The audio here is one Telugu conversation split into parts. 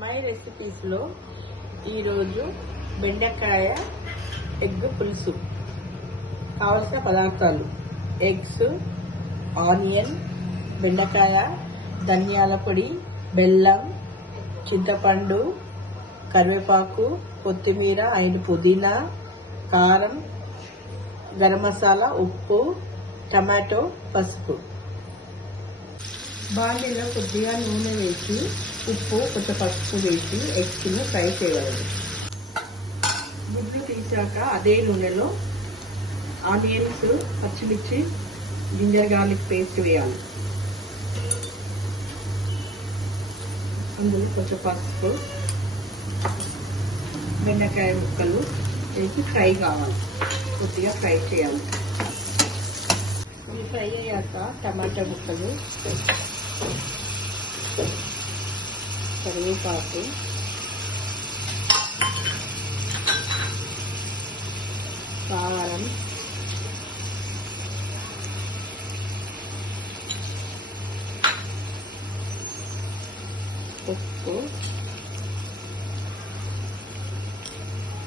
మై రెసిపీస్లో ఈరోజు బెండకాయ ఎగ్ పులుసు. కావలసిన పదార్థాలు: ఎగ్స్, ఆనియన్, బెండకాయ, ధనియాల పొడి, బెల్లం, చింతపండు, కరివేపాకు, కొత్తిమీర అండ్ పుదీనా, కారం, గరం మసాలా, ఉప్పు, టమాటో, పసుపు. బాండీలో కొద్దిగా నూనె వేసి ఉప్పు, కొంచెం పసుపు వేసి ఎగ్స్ను ఫ్రై చేయగలరు. గుడ్లు తీసాక అదే నూనెలో ఆనియన్స్, పచ్చిమిర్చి, జింజర్ గార్లిక్ పేస్ట్ వేయాలి. అందులో కొంచెం పసుపు, బెండకాయ ముక్కలు వేసి ఫ్రై కావాలి. కొద్దిగా ఫ్రై చేయాలి. ఇవి ఫ్రై అయ్యాక టమాటా ముక్కలు, కరివేపాకు, కారం, ఉప్పు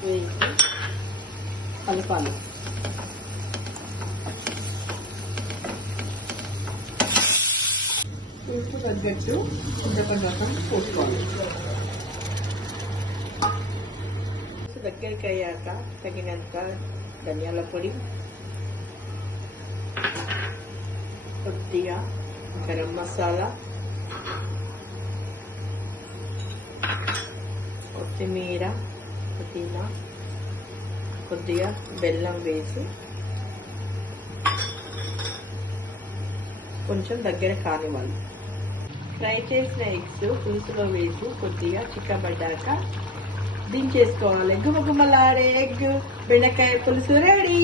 వేసి కలపాలి. పులుసు తగ్గట్టు చింతపండు రసం పోసుకోవాలి. దగ్గరికి అయ్యాక తగినంత ధనియాల పొడి, కొద్దిగా గరం మసాలా, కొత్తిమీర, పుదీనా, కొద్దిగా బెల్లం వేసి కొంచెం దగ్గర కానివ్వాలి. ఫ్రై చేసిన ఎగ్స్ పులుసులో వేసి కొద్దిగా చిక్కబడ్డాక దించేసుకోవాలి. గుమగుమలాడే ఎగ్ బెండకాయ పులుసు రెడీ.